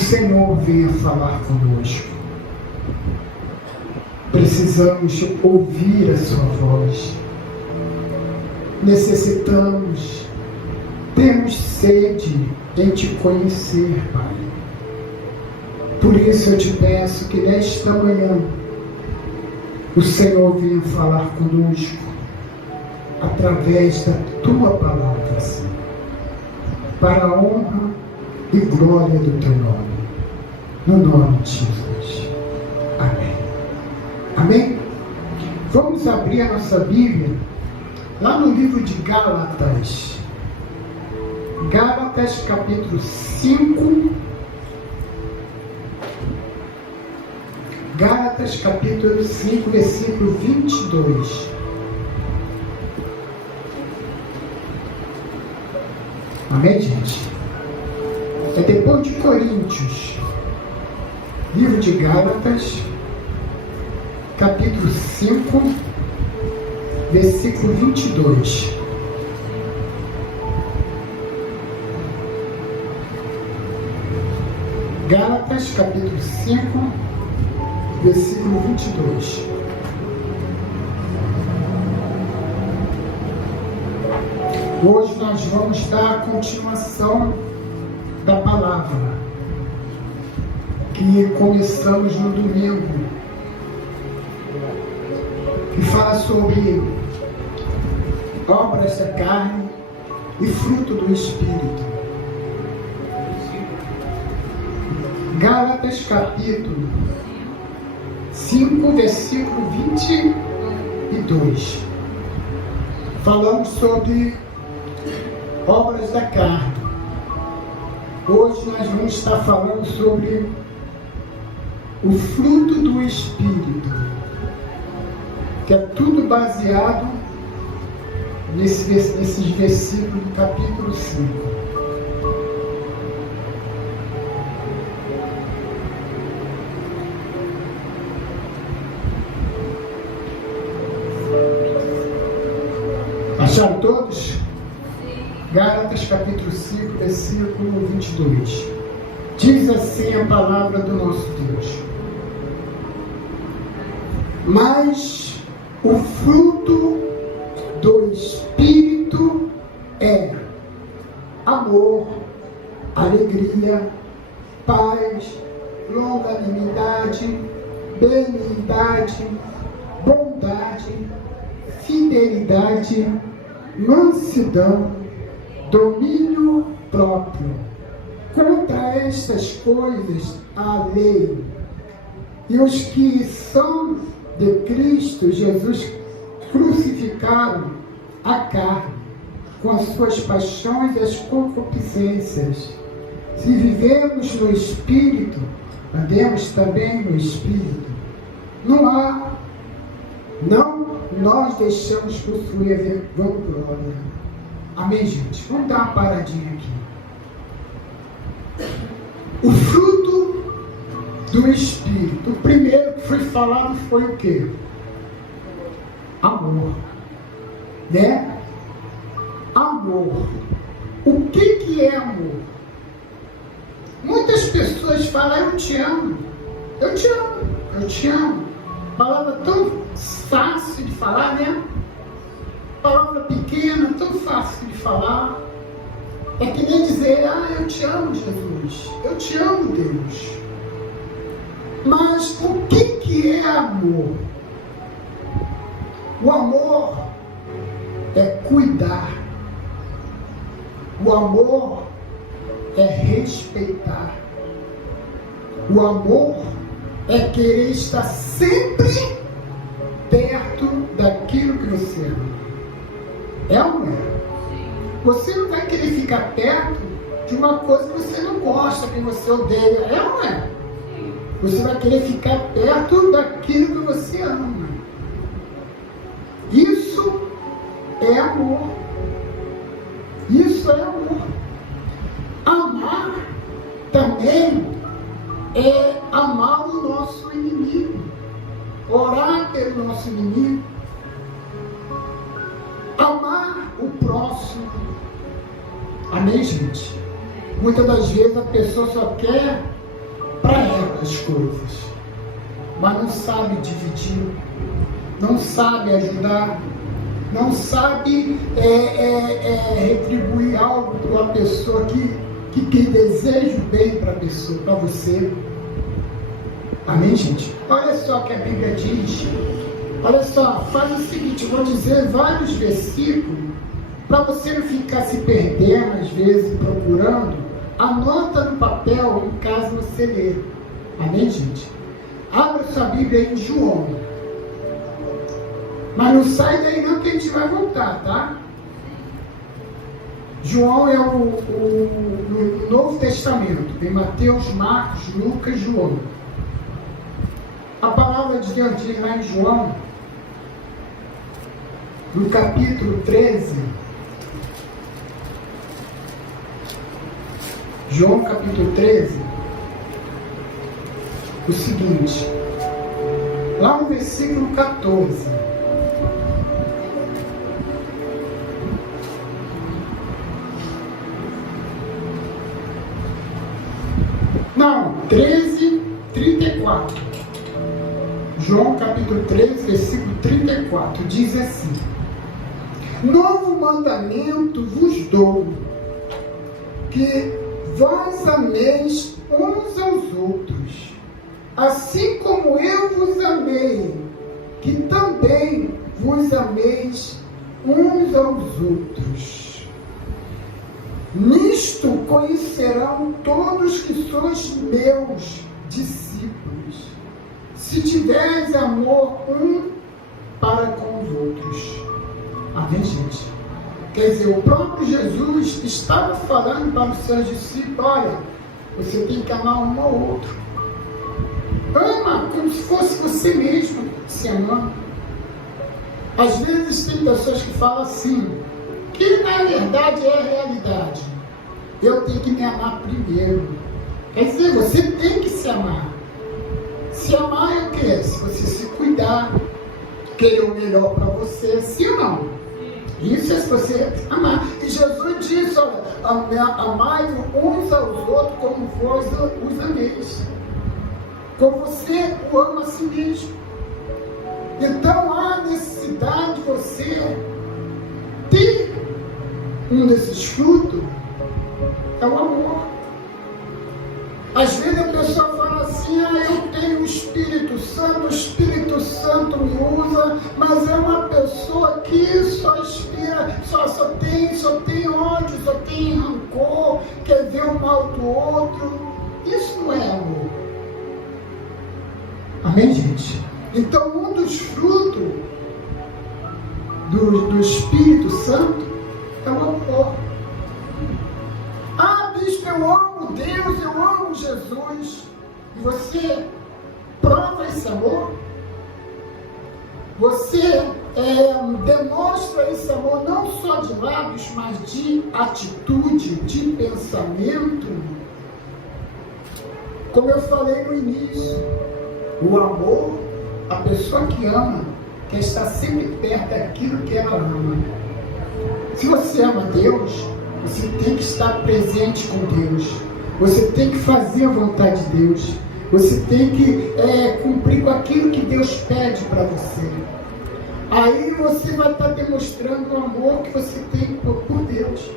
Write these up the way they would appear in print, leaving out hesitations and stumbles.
Senhor venha falar conosco. Precisamos ouvir a sua voz. Necessitamos, temos sede em te conhecer, Pai. Por isso eu te peço que nesta manhã o Senhor venha falar conosco através da tua palavra, Senhor, para a honra e glória do teu nome. No nome de Jesus. Amém. Amém? Vamos abrir a nossa Bíblia lá no livro de Gálatas. Gálatas capítulo 5. Gálatas capítulo 5, versículo 22. Amém, gente? É depois de Coríntios. Livro de Gálatas, capítulo 5, versículo 22. Gálatas, capítulo 5, versículo 22. Hoje nós vamos dar a continuação da palavra que começamos no domingo, que fala sobre obras da carne e fruto do Espírito. Gálatas capítulo 5, versículo 22. Falamos sobre obras da carne. Hoje nós vamos estar falando sobre o fruto do Espírito, que é tudo baseado nesses versículos do capítulo 5. Acharam todos? Gálatas capítulo 5, versículo 22. Diz assim a palavra do nosso Deus: mas o fruto do Espírito é amor, alegria, paz, longanimidade, benignidade, bondade, fidelidade, mansidão, domínio próprio. Contra estas coisas há lei. E os que são de Cristo Jesus crucificaram a carne com as suas paixões e as concupiscências. Se vivemos no Espírito, andemos também no Espírito. Não nós deixamos possuir a vanglória. Amém, gente? Vamos dar uma paradinha aqui. O fruto do Espírito, o primeiro que foi falado foi o quê? Amor. Né? Amor. O que é amor? Muitas pessoas falam: eu te amo, eu te amo, eu te amo. Palavra tão fácil de falar, né? Palavra pequena, tão fácil de falar. É que nem dizer: eu te amo, Jesus, eu te amo, Deus. Mas o que é amor? O amor é cuidar. O amor é respeitar. O amor é querer estar sempre perto daquilo que você ama. É ou não é? Você não vai querer ficar perto de uma coisa que você não gosta, que você odeia. É ou não é? Você vai querer ficar perto daquilo que você ama. Isso é amor. Isso é amor. Amar também é amar o nosso inimigo. Orar pelo nosso inimigo. Amar o próximo. Amém, gente? Muitas das vezes a pessoa só quer para ela as coisas, mas não sabe dividir, não sabe ajudar, não sabe retribuir algo para uma pessoa que deseja o bem para a pessoa, para você. Amém, gente? Olha só o que a Bíblia diz. Olha só, faz o seguinte, eu vou dizer vários versículos, para você não ficar se perdendo, às vezes, procurando. Anota no papel, em caso você ler. Amém, gente? Abra sua Bíblia em João. Mas não sai daí não, que a gente vai voltar, tá? João é o Novo Testamento. Tem Mateus, Marcos, Lucas e João. A palavra de Deus diz lá em João, no capítulo 13, João capítulo 13, o seguinte, lá no versículo 14, não, 13, 34, João capítulo 13, versículo 34, diz assim: novo mandamento vos dou, que vós ameis uns aos outros, assim como eu vos amei, que também vos ameis uns aos outros. Nisto conhecerão todos que sois meus discípulos, se tiveres amor um para com os outros. Amém, gente? Quer dizer, o próprio Jesus estava falando para os seus discípulos: olha, você tem que amar um ao outro. Ama como se fosse você mesmo se amando. Às vezes tem pessoas que falam assim, que na verdade é a realidade. Eu tenho que me amar primeiro. Quer dizer, você tem que se amar. Se amar é o quê? Se você se cuidar, querer o melhor para você, sim ou não? Isso é se você amar. E Jesus disse: olha, amai uns aos outros como vós os ameis. Como você o ama a si mesmo. Então há necessidade de você ter um desses frutos, é o amor. Às vezes a pessoa fala assim: eu tenho o Espírito Santo me usa, mas é uma pessoa que só inspira, só tem ódio, só tem rancor, quer ver o mal do outro. Isso não é amor. Amém, gente? Então, um dos frutos do Espírito Santo é o amor. Ah, bispo, eu amo Deus, eu amo Jesus. E você prova esse amor? Você demonstra esse amor não só de lábios, mas de atitude, de pensamento? Como eu falei no início, o amor, a pessoa que ama, quer estar sempre perto daquilo que ela ama. Se você ama Deus, você tem que estar presente com Deus. Você tem que fazer a vontade de Deus. Você tem que cumprir com aquilo que Deus pede para você. Aí você vai estar demonstrando o amor que você tem por Deus.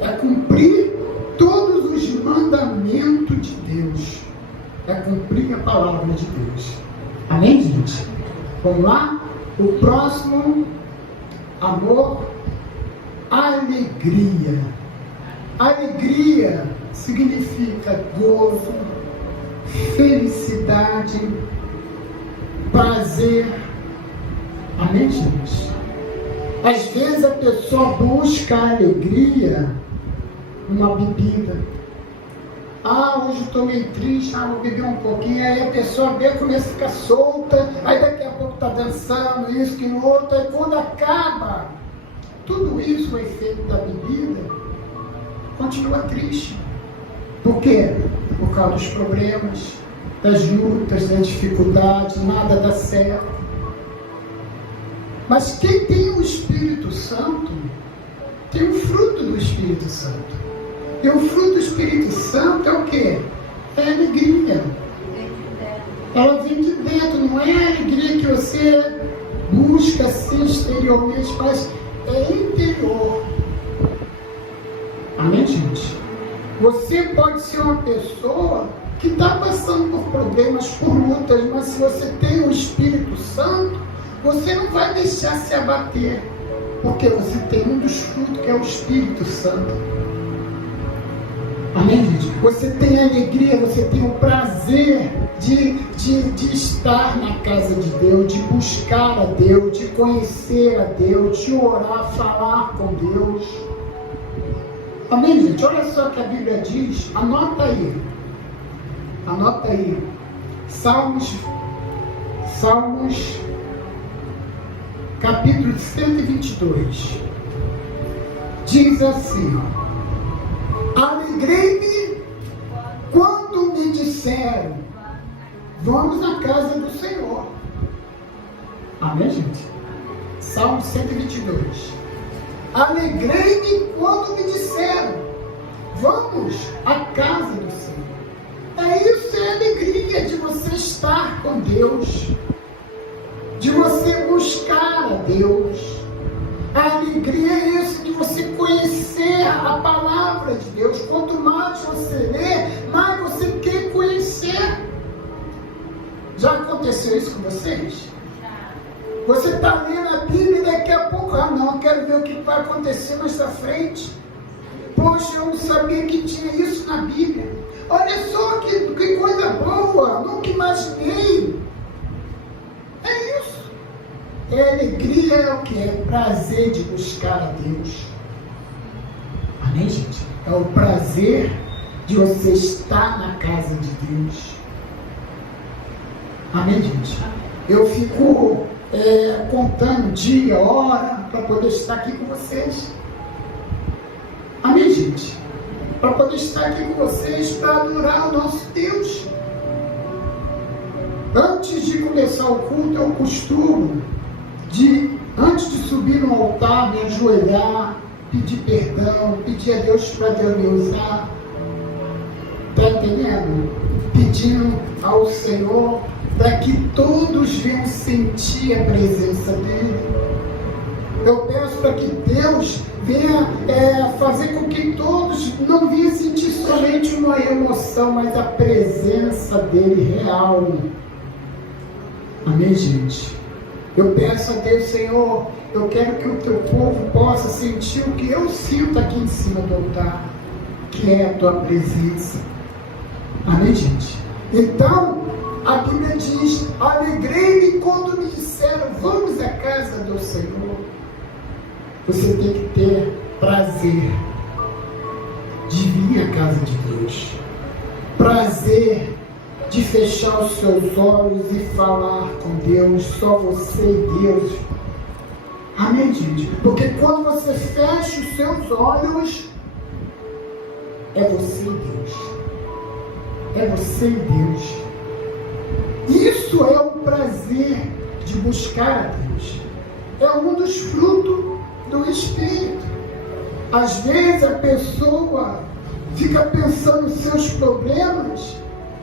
É cumprir todos os mandamentos de Deus. É cumprir a palavra de Deus. Amém, gente? Vamos lá? O próximo, amor, alegria. Alegria significa gozo, felicidade, prazer. Amém, gente? Às vezes a pessoa busca alegria numa bebida. Ah, hoje estou meio triste, vou beber um pouquinho. Aí a pessoa bebe, começa a ficar solta, aí daqui a pouco está dançando, isso, que no outro. Aí quando acaba tudo isso, o efeito da bebida, continua triste. Por quê? Por causa dos problemas, das lutas, das dificuldades, nada dá certo. Mas quem tem o Espírito Santo, tem o fruto do Espírito Santo. E o fruto do Espírito Santo é o quê? É alegria. que você busca assim exteriormente, mas é interior. Amém, gente? Você pode ser uma pessoa que está passando por problemas, por lutas, mas se você tem o Espírito Santo, você não vai deixar se abater, porque você tem um dos frutos que é o Espírito Santo. Amém, gente? Você tem alegria, você tem o prazer de estar na casa de Deus, de buscar a Deus, de conhecer a Deus, de orar, falar com Deus. Amém, gente? Olha só o que a Bíblia diz. Anota aí. Anota aí. Salmos, capítulo 122. Diz assim, ó: alegrei-me quando me disseram, vamos à casa do Senhor. Amém, gente? Salmo 122. Alegrei-me quando me disseram, vamos à casa do Senhor. É a alegria de você estar com Deus, de você buscar a Deus. A alegria é isso, de você conhecer a palavra de Deus. Quanto mais você lê, mais você quer conhecer. Já aconteceu isso com vocês? Você está lendo a Bíblia e daqui a pouco, não, quero ver o que vai acontecer mais à frente. Poxa, eu não sabia que tinha isso na Bíblia. Olha só que coisa boa, nunca imaginei. É isso. Alegria é o que? É prazer de buscar a Deus. Amém, gente? É o prazer de você estar na casa de Deus. Amém, gente? Eu fico contando dia, hora, para poder estar aqui com vocês. Amém, gente? Para poder estar aqui com vocês, para adorar o nosso Deus. Antes de começar o culto, eu costumo, antes de subir no altar, me ajoelhar, pedir perdão, pedir a Deus para Deus me usar. Está entendendo? Pedindo ao Senhor para que todos venham sentir a presença dEle. Eu peço para que Deus venha fazer com que todos não venham sentir somente uma emoção, mas a presença dEle real. Amém, gente? Eu peço a Deus, Senhor, eu quero que o Teu povo possa sentir o que eu sinto aqui em cima do altar, que é a Tua presença. Amém, gente? Então, a Bíblia diz, alegrei-me quando me disseram, vamos à casa do Senhor. Você tem que ter prazer de vir à casa de Deus. Prazer de fechar os seus olhos e falar com Deus, só você e Deus. Amém, gente? Porque quando você fecha os seus olhos, é você e Deus. É você e Deus. Isso é o prazer de buscar a Deus. É um dos frutos do Espírito. Às vezes a pessoa fica pensando nos seus problemas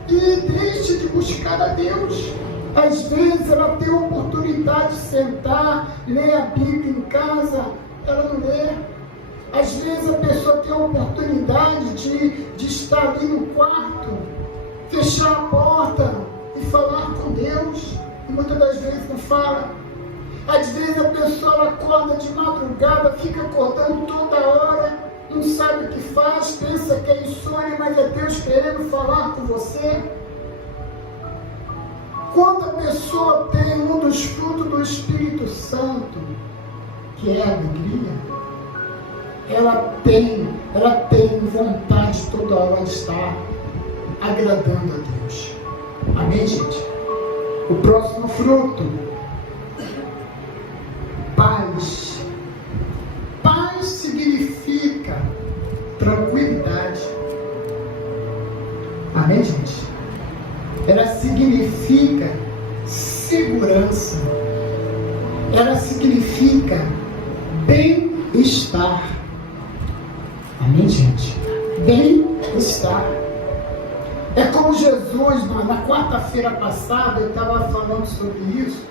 e deixa de buscar a Deus. Às vezes ela tem a oportunidade de sentar, ler a Bíblia em casa, ela não lê. Às vezes a pessoa tem a oportunidade de estar ali no quarto, fechar a porta e falar com Deus, e muitas das vezes não fala. Às vezes a pessoa ela acorda de madrugada, fica acordando toda hora, não sabe o que faz, pensa que é insônia, mas é Deus querendo falar com você. Quando a pessoa tem um dos frutos do Espírito Santo, que é a alegria, ela tem vontade toda hora de estar agradando a Deus. Amém, gente? O próximo fruto, paz. Paz significa tranquilidade. Amém, gente? Ela significa segurança. Ela significa bem-estar. Amém, gente? Bem-estar. É como Jesus, na quarta-feira passada, eu estava falando sobre isso.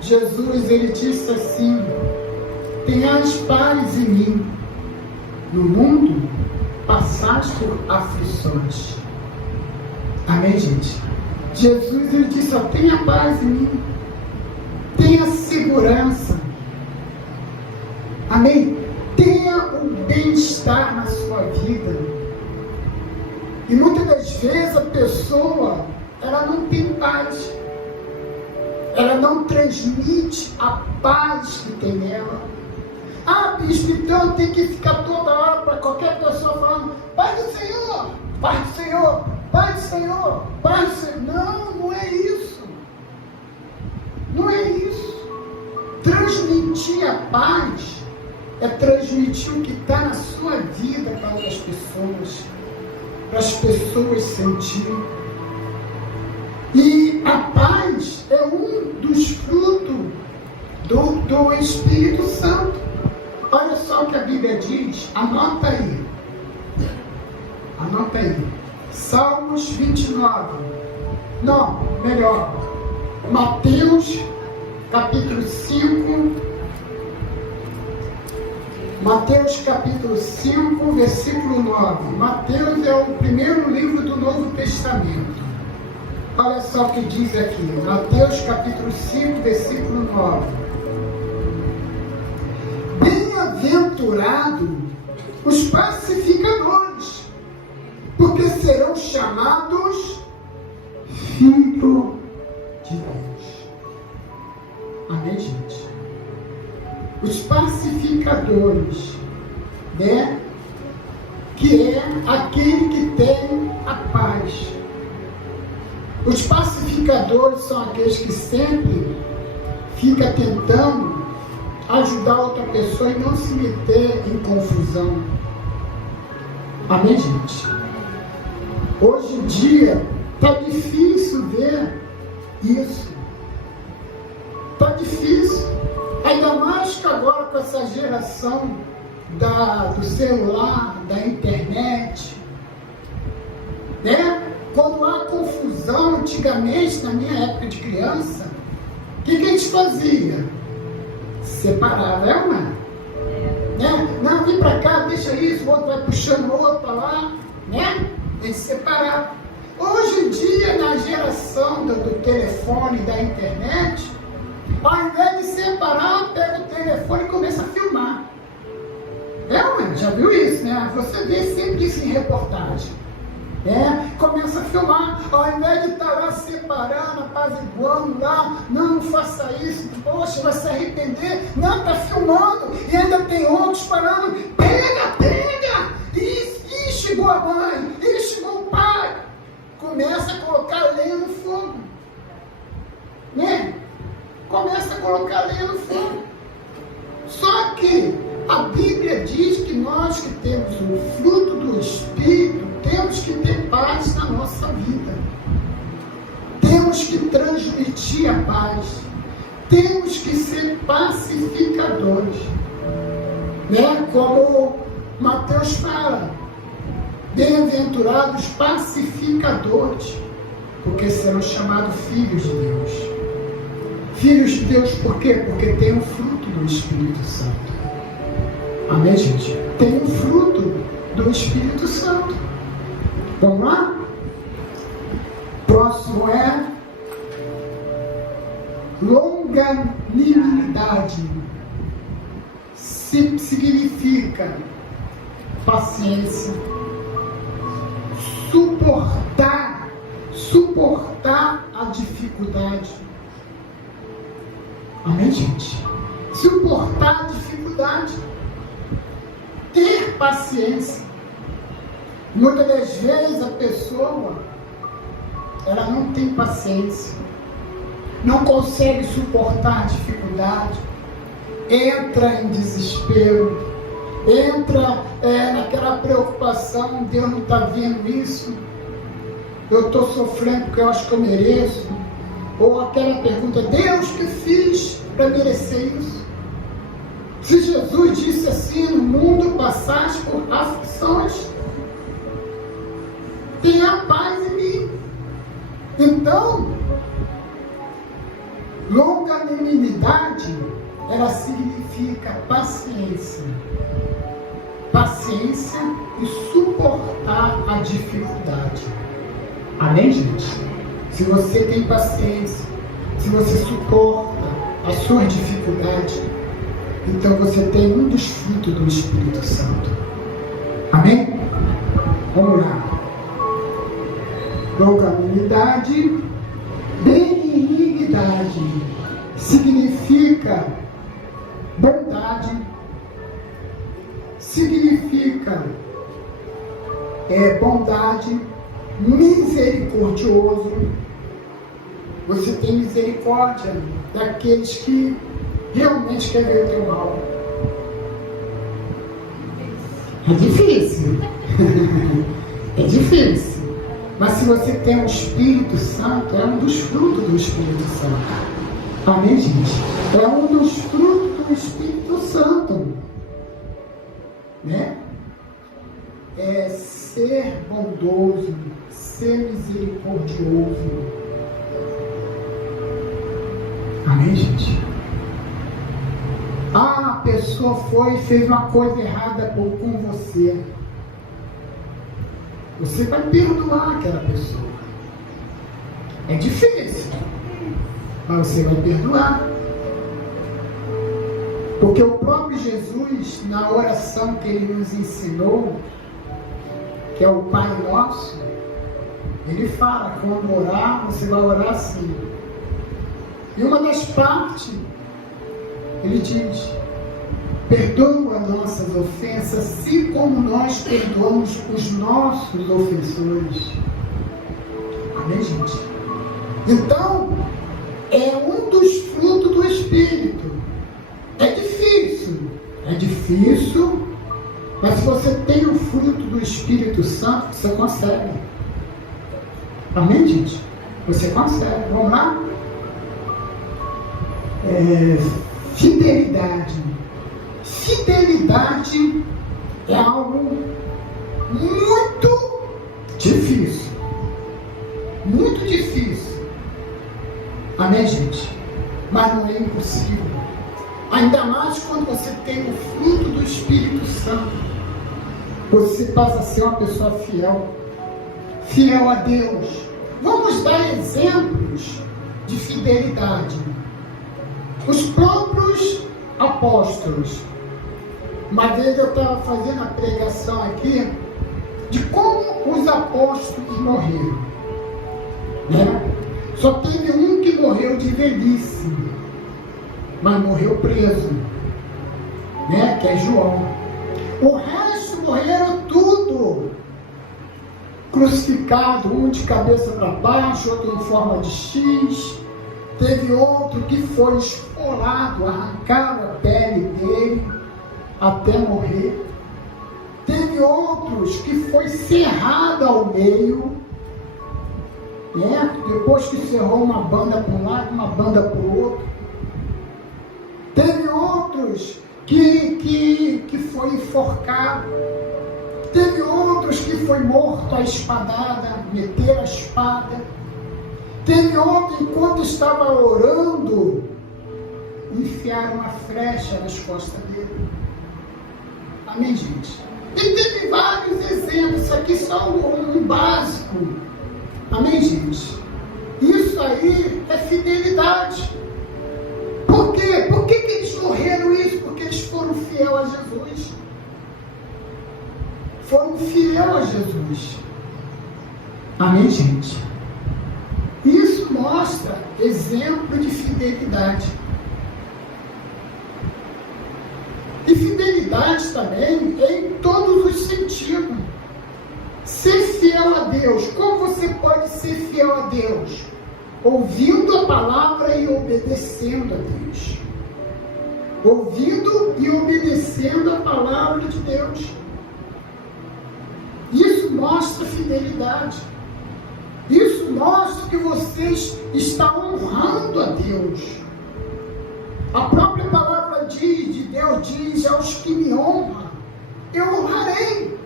Jesus, ele disse assim: tenhais paz em mim. No mundo, passais por aflições. Amém, gente? Jesus, ele disse: ó, tenha paz em mim. Tenha segurança. Amém? Tenha o bem-estar na sua vida. E muitas das vezes a pessoa, ela não tem paz. Ela não transmite a paz que tem nela. Ah, bispo, então tem que ficar toda hora para qualquer pessoa falando: Pai do Senhor, Pai do Senhor, Pai do Senhor, Pai do Senhor. Não, não é isso. Não é isso. Transmitir a paz é transmitir o que está na sua vida para outras pessoas, para as pessoas sentirem. E a paz é um dos frutos do Espírito Santo. Olha só o que a Bíblia diz, anota aí. Anota aí. Salmos 29. Não, melhor. Mateus, capítulo 5. Mateus, capítulo 5, versículo 9. Mateus é o primeiro livro do Novo Testamento. Olha só o que diz aqui. Mateus, capítulo 5, versículo 9. Bem-aventurados os pacificadores, porque serão chamados filhos de Deus. Amém, gente? Os pacificadores, né? Que é aquele que tem a paz. Os pacificadores são aqueles que sempre ficam tentando ajudar outra pessoa e não se meter em confusão. Amém, gente? Hoje em dia está difícil ver isso. Está difícil. Ainda mais que agora com essa geração do celular, da internet, né? Quando há confusão, antigamente, na minha época de criança, o que a gente fazia? Separava, né? Não, vem pra cá, deixa isso, o outro vai puxando o outro pra lá, né? A gente separava. Hoje em dia, na geração do telefone, da internet, ao invés de separar, pega o telefone e começa a filmar. Já viu isso, né? Você vê sempre isso em reportagem. Começa a filmar, ao invés de estar lá separando, apaziguando lá, não faça isso, poxa, vai se arrepender, não, está filmando, e ainda tem outros parando, pega, e chegou a mãe, e chegou o pai, começa a colocar lenha no fogo, né? Começa a colocar lenha no fogo. Só que a Bíblia diz que nós que temos o fruto do Espírito, temos que ter paz na nossa vida. Temos que transmitir a paz. Temos que ser pacificadores. Né? Como Mateus fala, bem-aventurados pacificadores, porque serão chamados filhos de Deus. Filhos de Deus por quê? Porque tem o fruto do Espírito Santo. Amém, gente? Tem o fruto do Espírito Santo. Vamos lá? Próximo é longanimidade. Significa paciência, suportar a dificuldade. Amém, gente? Suportar a dificuldade, ter paciência. Muitas das vezes a pessoa, ela não tem paciência, não consegue suportar a dificuldade, entra em desespero, entra naquela preocupação: Deus não está vendo isso, eu estou sofrendo porque eu acho que eu mereço. Ou aquela pergunta: Deus, que fiz para merecer isso? Se Jesus disse assim: no mundo passaste por aflições, tenha paz em mim. Então, Longanimidade, ela significa paciência. Paciência e suportar a dificuldade. Amém, gente? Se você tem paciência, se você suporta a sua dificuldade, então você tem um dos frutos do Espírito Santo. Amém? Vamos lá. Longanimidade, benignidade, significa bondade, significa bondade, misericordioso. Você tem misericórdia daqueles que realmente querem ver o teu mal. É difícil. É difícil. Mas se você tem o Espírito Santo, é um dos frutos do Espírito Santo. Amém, gente? É um dos frutos do Espírito Santo. Né? É ser bondoso, ser misericordioso. Amém, gente? A pessoa foi e fez uma coisa errada com você. Você vai perdoar aquela pessoa. É difícil, mas você vai perdoar. Porque o próprio Jesus, na oração que ele nos ensinou, que é o Pai Nosso, ele fala, quando orar, você vai orar assim. E uma das partes, ele diz, perdoa nossas ofensas, assim como nós perdoamos os nossos ofensores. Amém, gente? Então, é um dos frutos do Espírito. É difícil, mas se você tem o fruto do Espírito Santo, você consegue. Amém, gente? Você consegue. Vamos lá? Fidelidade. Fidelidade é algo muito difícil. Muito difícil. Amém, gente? Mas não é impossível. Ainda mais quando você tem o fruto do Espírito Santo. Você passa a ser uma pessoa fiel. Fiel a Deus. Vamos dar exemplos de fidelidade. Os próprios apóstolos. Uma vez eu estava fazendo a pregação aqui de como os apóstolos morreram. Né? Só teve um que morreu de velhice, mas morreu preso, né? Que é João. O resto morreram tudo crucificado, um de cabeça para baixo, outro em forma de X. Teve outro que foi esfolado, arrancaram a pele dele até morrer. Teve outros que foi cerrado ao meio, né? Depois que cerrou uma banda para um lado, uma banda para o outro. Teve outros que foi enforcado. Teve outros que foi morto à espadada, meteram a espada. Teve outro, enquanto estava orando, enfiaram uma flecha nas costas dele. Amém, gente? E teve vários exemplos, isso aqui só um básico. Amém, gente? Isso aí é fidelidade. Por quê? Por que eles morreram isso? Porque eles foram fiel a Jesus. Foram fiel a Jesus. Amém, gente? Isso mostra exemplo de fidelidade. E fidelidade também é em todos os sentidos. Ser fiel a Deus. Como você pode ser fiel a Deus? Ouvindo a palavra e obedecendo a Deus. Ouvindo e obedecendo a palavra de Deus. Isso mostra fidelidade. Isso mostra que vocês estão honrando a Deus. A própria palavra de Deus diz, aos que me honram, eu honrarei.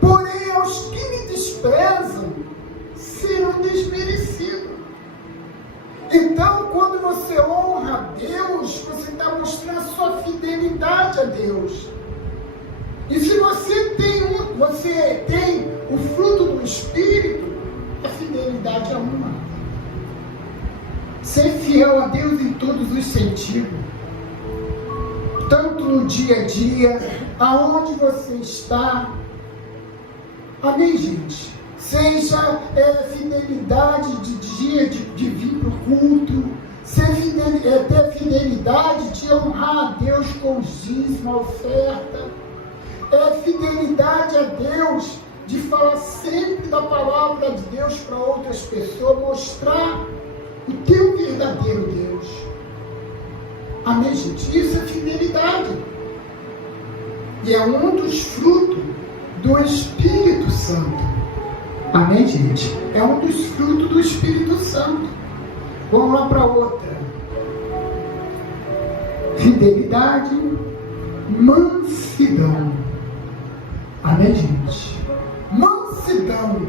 Porém, aos que me desprezam, serão desmerecidos. Então, quando você honra a Deus, você está mostrando a sua fidelidade a Deus. E se você tem o fruto do Espírito, a fidelidade é uma. Ser fiel a Deus em todos os sentidos. Tanto no dia a dia, aonde você está. Amém, gente? Seja fidelidade de dia de vir para o culto, ter fidelidade de honrar a Deus com os dízimos, a oferta, fidelidade a Deus de falar sempre da palavra de Deus para outras pessoas, mostrar o teu verdadeiro Deus. Amém, gente? Isso é fidelidade. E é um dos frutos do Espírito Santo. Amém, gente? É um dos frutos do Espírito Santo. Vamos lá para outra. Fidelidade, mansidão. Amém, gente? Mansidão.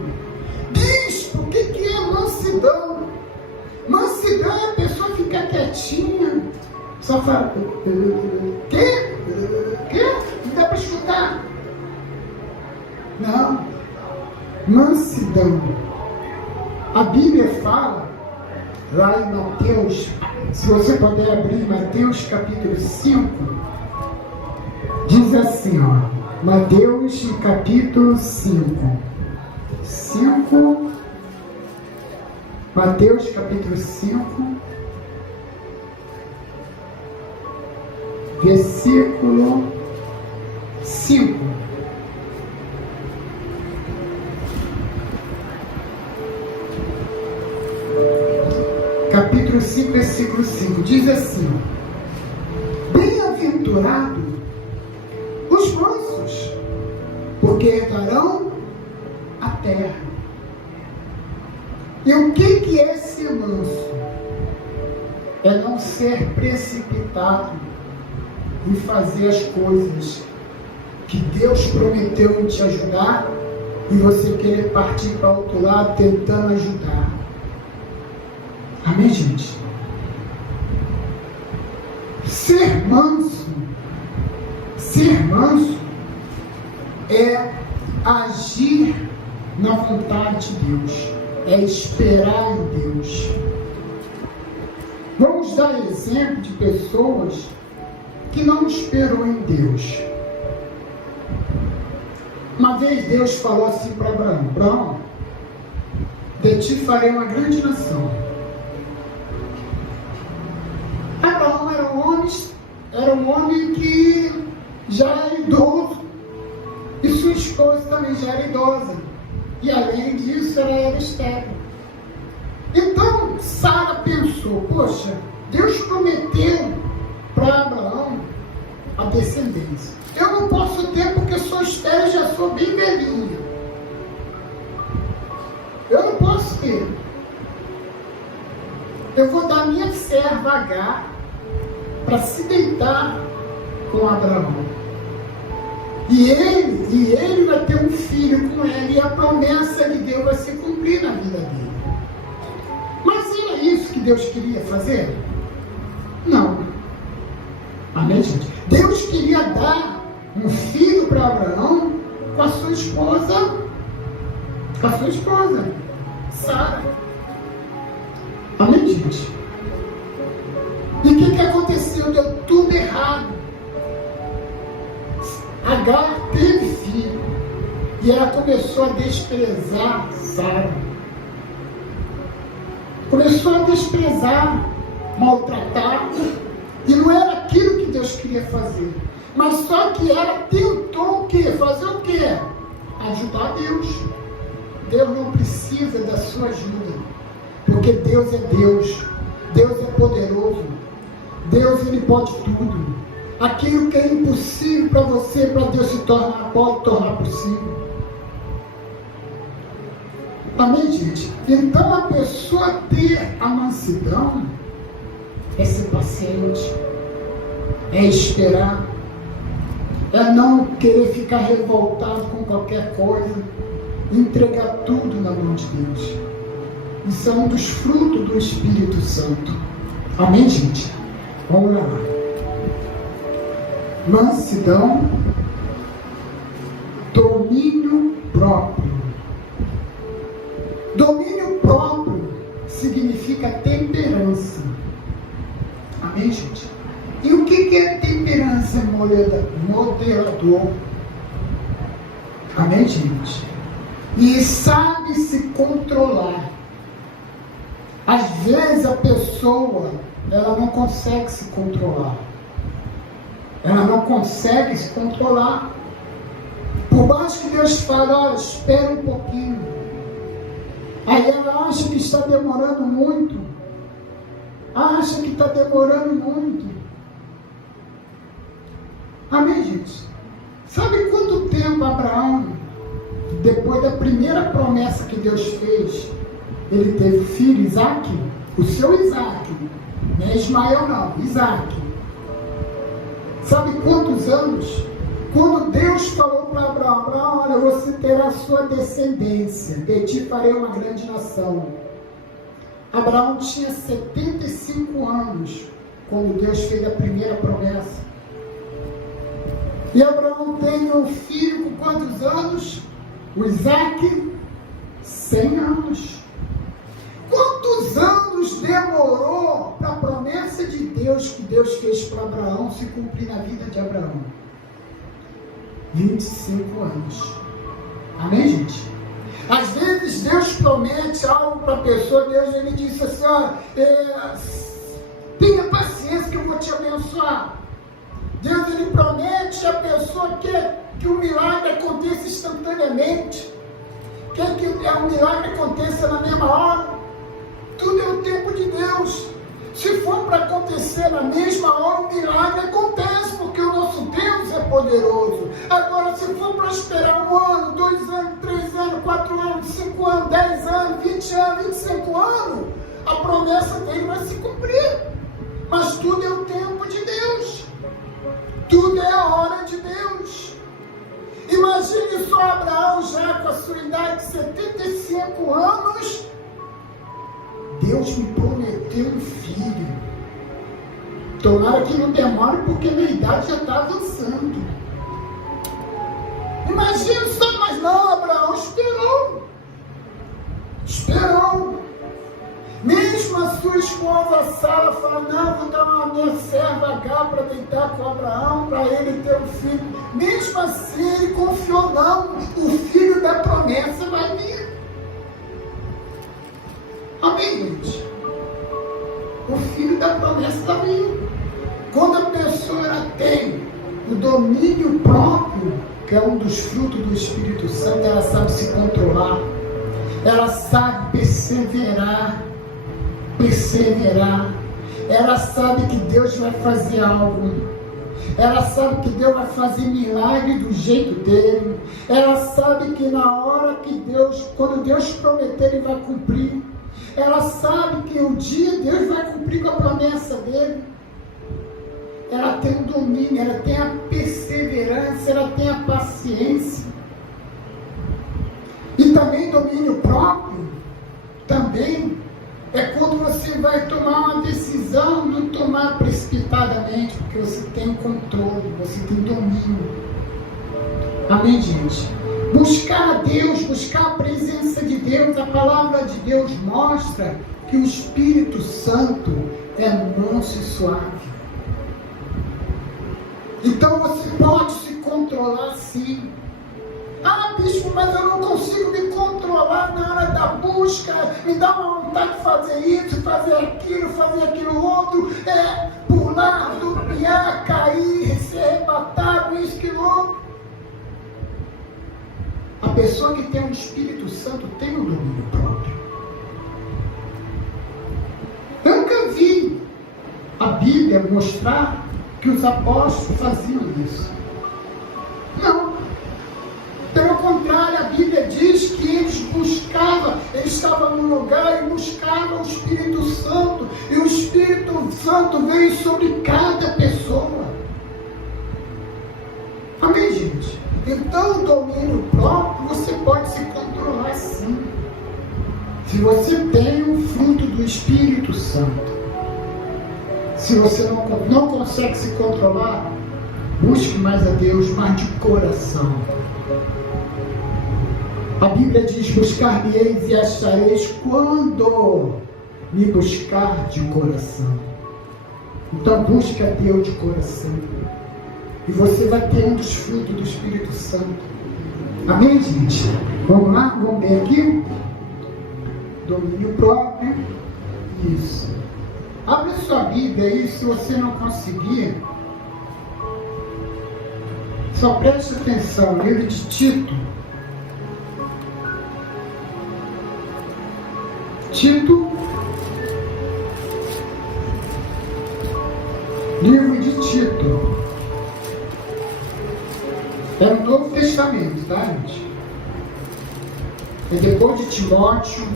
Bispo, o que é mansidão? Mansidão é a pessoa ficar quietinha, só fala, quê? Não dá para escutar. Não. Mansidão. A Bíblia fala, lá em Mateus, se você puder abrir Mateus capítulo 5, diz assim, ó, Mateus capítulo 5, Mateus capítulo 5, versículo 5. Capítulo 5, versículo 5, diz assim: bem-aventurado os mansos, porque herdarão a terra. E o que é ser manso? É não ser precipitado em fazer as coisas que Deus prometeu em te ajudar e você querer partir para o outro lado tentando ajudar. Amém, gente? Ser manso é agir na vontade de Deus, é esperar em Deus. Vamos dar exemplo de pessoas que não esperou em Deus. Uma vez Deus falou assim para Abraão: Abraão, de ti farei uma grande nação. Abraão era um homem que já era idoso, e sua esposa também já era idosa, e além disso ela era estéril. Então Sara pensou: poxa, Deus prometeu para Abraão a descendência. Eu não posso ter porque sou estéril, já sou bem velhinha. Eu não posso ter. Eu vou dar minha serva Agar para se deitar com Abraão. E ele vai ter um filho com ela, e a promessa de Deus vai se cumprir na vida dele. Mas era isso que Deus queria fazer? Não. Amém, gente? Deus queria dar um filho para Abraão com a sua esposa, Sara. Amém, gente? E o que aconteceu? Deu tudo errado. Agar teve filho e ela começou a desprezar Sara. Começou a desprezar, maltratar, e não era aquilo que Deus queria fazer. Mas só que ela tentou o quê? Fazer o quê? Ajudar Deus. Deus não precisa da sua ajuda, porque Deus é Deus. Deus é poderoso. Deus, Ele pode tudo. Aquilo que é impossível para você, para Deus pode tornar possível. Amém, gente? Então a pessoa ter a mansidão é ser paciente, é esperar, é não querer ficar revoltado com qualquer coisa, entregar tudo na mão de Deus. Isso é um dos frutos do Espírito Santo. Amém, gente? Vamos lá. Mansidão, domínio próprio. Domínio próprio significa temperança. Amém, gente? E o que é temperança? Moderador. Amém, gente? E sabe se controlar. Às vezes a pessoa, ela não consegue se controlar. Ela não consegue se controlar. Por mais que Deus fale, olha, espera um pouquinho. Aí ela acha que está demorando muito. Acha que está demorando muito. Amém, gente? Sabe quanto tempo Abraão, depois da primeira promessa que Deus fez, ele teve filho, Isaac? O seu Isaac. Não é Ismael não, Isaac. Sabe quantos anos? Quando Deus falou para Abraão, Abraão, olha, você terá sua descendência, de ti farei uma grande nação. Abraão tinha 75 anos, quando Deus fez a primeira promessa. E Abraão teve um filho com quantos anos? O Isaac, 100 anos. Quantos anos demorou para a promessa de Deus que Deus fez para Abraão se cumprir na vida de Abraão? 25 anos. Amém, gente? Às vezes Deus promete algo para a pessoa, Deus ele disse assim, ó, tenha paciência que eu vou te abençoar. Deus ele promete a pessoa que o milagre aconteça instantaneamente, que o milagre aconteça na mesma hora. Tudo é o tempo de Deus. Se for para acontecer na mesma hora, o milagre acontece, porque o nosso Deus é poderoso. Agora, se for para esperar 1 ano, 2 anos, 3 anos, 4 anos, 5 anos, 10 anos, 20 anos, 25 anos, a promessa dele vai se cumprir. Mas tudo é o tempo de Deus. Tudo é a hora de Deus. Imagine só Abraão já com a sua idade de 75 anos. Deus me prometeu um filho. Tomara que não demore, porque minha idade já está avançando. Imagina só, mas não, Abraão esperou. Esperou. Mesmo a sua esposa Sara fala, não, vou dar uma minha serva H para deitar com Abraão, para ele ter um filho. Mesmo assim, ele confiou, não, o filho da promessa vai vir. Amém, gente? O filho da promessa está vindo. Quando a pessoa ela tem o domínio próprio, que é um dos frutos do Espírito Santo, ela sabe se controlar, ela sabe perseverar, ela sabe que Deus vai fazer algo, ela sabe que Deus vai fazer milagre do jeito dele, ela sabe que na hora que Deus, quando Deus prometer, ele vai cumprir. Ela sabe que um dia Deus vai cumprir com a promessa dele. Ela tem o domínio, ela tem a perseverança, ela tem a paciência. E também domínio próprio, também é quando você vai tomar uma decisão, não tomar precipitadamente, porque você tem controle, você tem domínio. Amém, gente? Buscar a Deus, buscar a presença de Deus, a palavra de Deus mostra que o Espírito Santo é manso e suave. Então você pode se controlar sim. Ah, bispo, mas eu não consigo me controlar na hora da busca, me dá uma vontade de fazer isso, fazer aquilo outro, pular, dupiar, cair, ser arrebatado, isso, aquilo outro. A pessoa que tem o Espírito Santo tem o domínio próprio. Eu nunca vi a Bíblia mostrar que os apóstolos faziam isso. Não. Pelo contrário, a Bíblia diz que eles buscavam, eles estavam num lugar e buscavam o Espírito Santo, e o Espírito Santo veio sobre cada pessoa. Amém, gente? Então, o domínio próprio, você pode se controlar sim. Se você tem o fruto do Espírito Santo. Se você não consegue se controlar, busque mais a Deus, mas de coração. A Bíblia diz: buscar-me-eis e achareis quando me buscar de coração. Então busque a Deus de coração. E você vai ter um dos frutos do Espírito Santo. Amém, gente? Vamos lá? Vamos ver aqui. Domínio próprio. Isso. Abre sua Bíblia aí, se você não conseguir. Só preste atenção, livro de Tito. Tito, livro de Tito. É o Novo Testamento, tá, gente? É depois de Timóteo,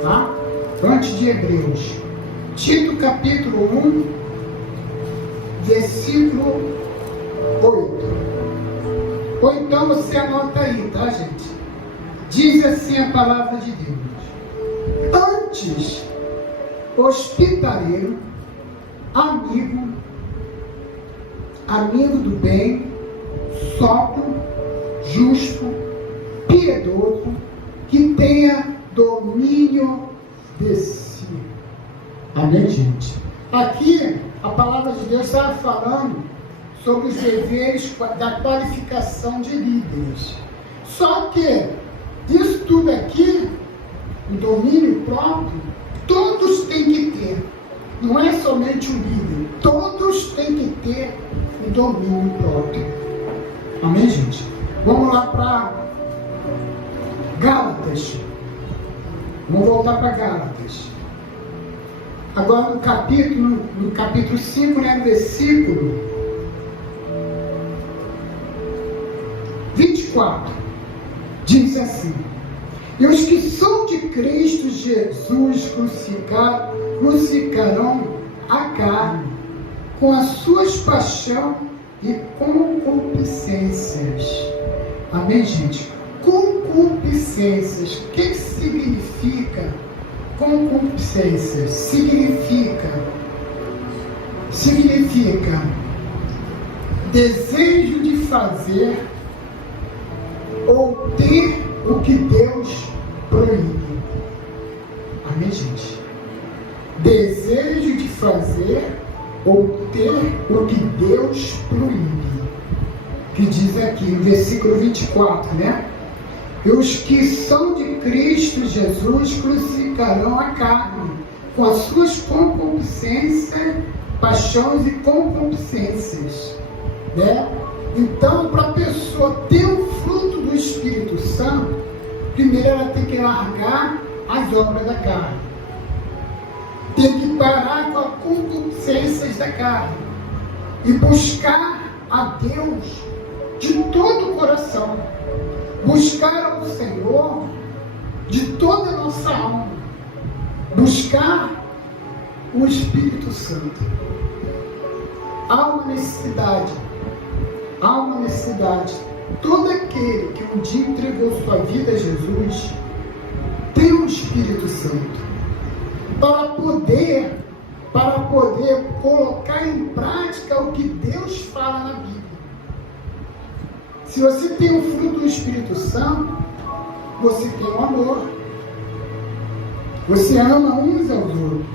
tá? Antes de Hebreus. Tito, capítulo 1, versículo 8. Ou então você anota aí, tá, gente? Diz assim a palavra de Deus: antes, hospitaleiro, amigo do bem, sóbrio, justo, piedoso, que tenha domínio de si. Amém, gente? Aqui, a palavra de Deus está falando sobre os deveres da qualificação de líderes. Só que, isso tudo aqui, o domínio próprio, todos têm que ter. Não é somente o líder. Todos têm que ter o domínio próprio. Amém, gente? Vamos lá para Gálatas. Vamos voltar para Gálatas. Agora no capítulo 5, né, versículo 24. Diz assim: e os que são de Cristo Jesus crucificarão a carne com as suas paixões e concupiscências. Amém, gente? Concupiscências. O que significa concupiscências? Significa desejo de fazer ou ter o que Deus proíbe. Amém, gente? Desejo de fazer ou ter o que Deus proíbe. Que diz aqui no versículo 24, né? E os que são de Cristo Jesus crucificarão a carne com as suas concupiscências, paixões e concupiscências, né? Então, para a pessoa ter o fruto do Espírito Santo, primeiro ela tem que largar as obras da carne. Tem que parar com as concupiscências da carne e buscar a Deus de todo o coração. Buscar ao Senhor de toda a nossa alma. Buscar o Espírito Santo. Há uma necessidade. Todo aquele que um dia entregou sua vida a Jesus tem o Espírito Santo para poder colocar em prática o que Deus fala na Bíblia. Se você tem o fruto do Espírito Santo, você tem o amor. Você ama uns aos outros.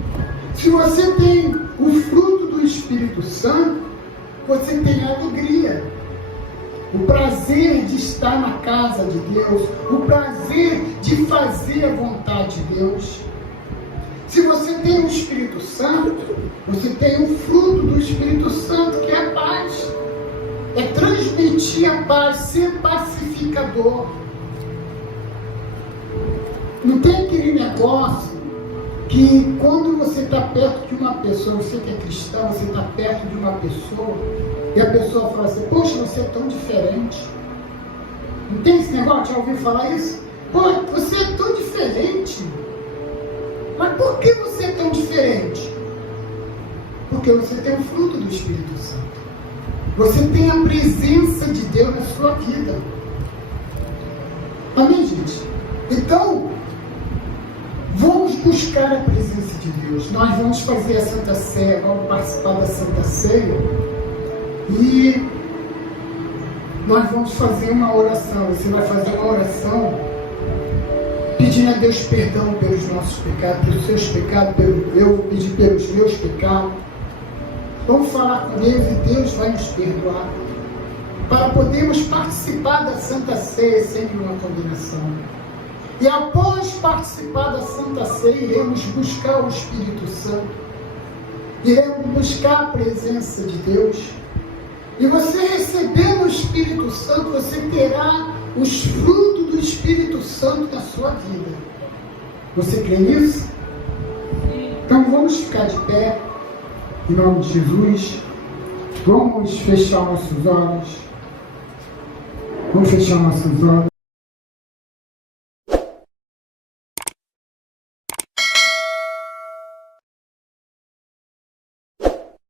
Se você tem o fruto do Espírito Santo, você tem a alegria, o prazer de estar na casa de Deus, o prazer de fazer a vontade de Deus. Se você tem o Espírito Santo, você tem o fruto do Espírito Santo, que é a paz. É transmitir a paz, ser pacificador. Não tem aquele negócio que quando você está perto de uma pessoa, você que é cristão, você está perto de uma pessoa, e a pessoa fala assim: poxa, você é tão diferente. Não tem esse negócio? Já ouviu falar isso? Pô, você é tão diferente. Mas por que você é tão diferente? Porque você tem o fruto do Espírito Santo. Você tem a presença de Deus na sua vida. Amém, gente? Então, vamos buscar a presença de Deus. Nós vamos fazer a Santa Ceia, vamos participar da Santa Ceia e nós vamos fazer uma oração. Você vai fazer uma oração pedindo a Deus perdão pelos nossos pecados, pelos seus pecados, eu vou pedir pelos meus pecados. Vamos falar com Deus e Deus vai nos perdoar, para podermos participar da Santa Ceia sem nenhuma condenação. E após participar da Santa Ceia, iremos buscar o Espírito Santo, iremos buscar a presença de Deus. E você recebendo o Espírito Santo, você terá os frutos do Espírito Santo na sua vida. Você crê nisso? Então vamos ficar de pé, em nome de Jesus. Vamos fechar nossos olhos. Vamos fechar nossos olhos.